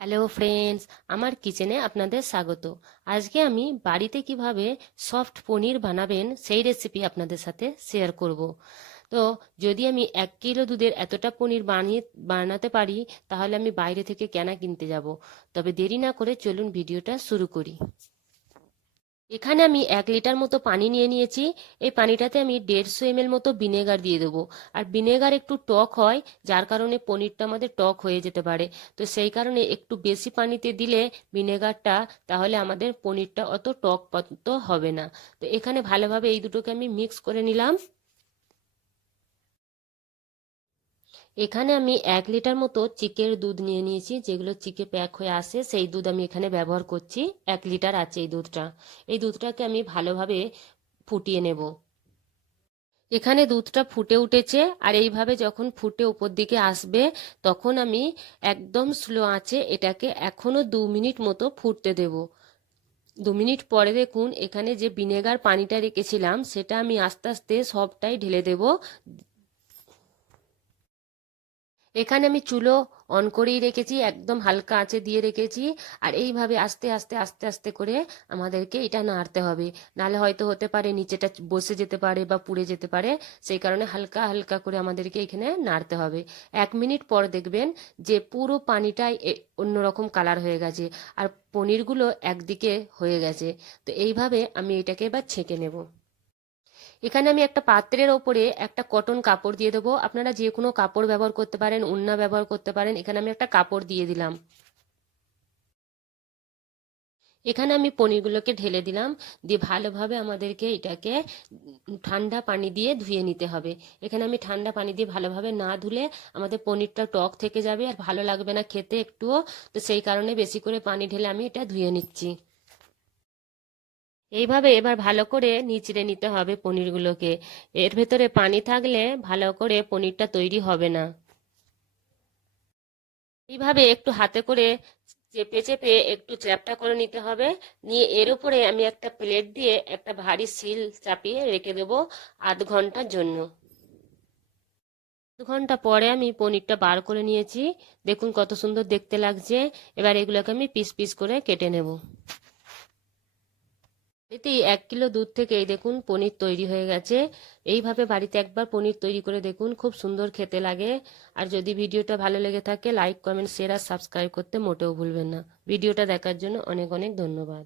Hello friends, আমার কিচেনে আপনাদের স্বাগত। আজকে আমি বাড়িতে কিভাবে সফট পনির বানাবেন সেই রেসিপি আপনাদের সাথে শেয়ার করব। তো যদি আমি 1 কিলো দুধের এতটা পনির বানাতে পারি, তাহলে আমি বাইরে থেকে কেনা কিনতে যাব। তবে দেরি না করে চলুন ভিডিওটা শুরু করি। এখানে আমি 1 লিটার মতো পানি নিয়ে নিয়েছি। এই পানিটাতে আমি 150 ml মতো ভিনেগার দিয়ে দেবো। আর ভিনেগার একটু টক হয়, যার কারণে পনিরটা আমাদের টক হয়ে যেতে পারে। তো সেই কারণে একটু বেশি পানিতে দিলে ভিনেগারটা, তাহলে আমাদের পনিরটা অত টক পত হবে না। তো এখানে ভালোভাবে এই দুটোকে আমি মিক্স করে নিলাম। এখানে আমি 1 লিটার মতো চিকের দুধ নিয়ে নিয়েছি, যেগুলো চিকে প্যাক হয়ে আসে সেই দুধ আমি এখানে ব্যবহার করছি। 1 লিটার আছে এই দুধটা। এই দুধটাকে আমি ভালোভাবে ফুটিয়ে নেব। এখানে দুধটা ফুটে উঠেছে, আর এইভাবে যখন ফুটে উপর দিকে আসবে, তখন আমি একদম স্লো আঁচে এটাকে এখনো 2 মিনিট মতো ফুটতে দেব। 2 মিনিট পরে দেখুন, এখানে যে ভিনেগার পানিটা রেখেছিলাম সেটা আমি আস্তে আস্তে সবটাই ঢেলে দেব। এখানে আমি চুলো অন করেই রেখেছি, একদম হালকা আঁচে দিয়ে রেখেছি। আর এইভাবে আস্তে আস্তে আস্তে আস্তে করে আমাদেরকে এটা নাড়তে হবে, নাহলে হয়তো হতে পারে নিচেটা বসে যেতে পারে বা পুড়ে যেতে পারে। সেই কারণে হালকা হালকা করে আমাদেরকে এখানে নাড়তে হবে। 1 মিনিট পর দেখবেন যে পুরো পানিটাই অন্যরকম কালার হয়ে গেছে, আর পনিরগুলো একদিকে হয়ে গেছে। তো এইভাবে আমি এটাকে এবার ছেঁকে নেব। এখানে আমি একটা পাত্রের ওপরে একটা কটন কাপড় দিয়ে দেবো। আপনারা যে কোনো কাপড় ব্যবহার করতে পারেন, ওড়না ব্যবহার করতে পারেন। এখানে আমি একটা কাপড় দিয়ে দিলাম। এখানে আমি পনিরগুলোকে ঢেলে দিলাম, দিয়ে ভালোভাবে আমাদেরকে এটাকে ঠান্ডা পানি দিয়ে ধুয়ে নিতে হবে। এখানে আমি ঠান্ডা পানি দিয়ে ভালোভাবে না ধুলে আমাদের পনিরটা টক থেকে যাবে আর ভালো লাগবে না খেতে একটুও। তো সেই কারণে বেশি করে পানি ঢেলে আমি এটা ধুয়ে নিচ্ছি। এইভাবে এবার ভালো করে নিচড়ে নিতে হবে পনিরগুলোকে। এর ভেতরে পানি থাকলে ভালো করে পনিরটা তৈরি হবে না। এইভাবে একটু হাতে করে চেপে চেপে একটু চ্যাপটা করে নিতে হবে। নিয়ে এর উপরে আমি একটা প্লেট দিয়ে একটা ভারী শিল চাপিয়ে রেখে দেবো আধ ঘন্টার জন্য। 2 ঘন্টা পরে আমি পনিরটা বার করে নিয়েছি। দেখুন কত সুন্দর দেখতে লাগছে। এবার এগুলোকে আমি পিস পিস করে কেটে নেব। এতেই 1 কিলো দুধ থেকে এই দেখুন পনির তৈরি হয়ে গেছে। এইভাবে বাড়িতে একবার পনির তৈরি করে দেখুন, খুব সুন্দর খেতে লাগে। আর যদি ভিডিওটা ভালো লেগে থাকে, লাইক কমেন্ট শেয়ার আর সাবস্ক্রাইব করতে মোটেও ভুলবেন না। ভিডিওটা দেখার জন্য অনেক অনেক ধন্যবাদ।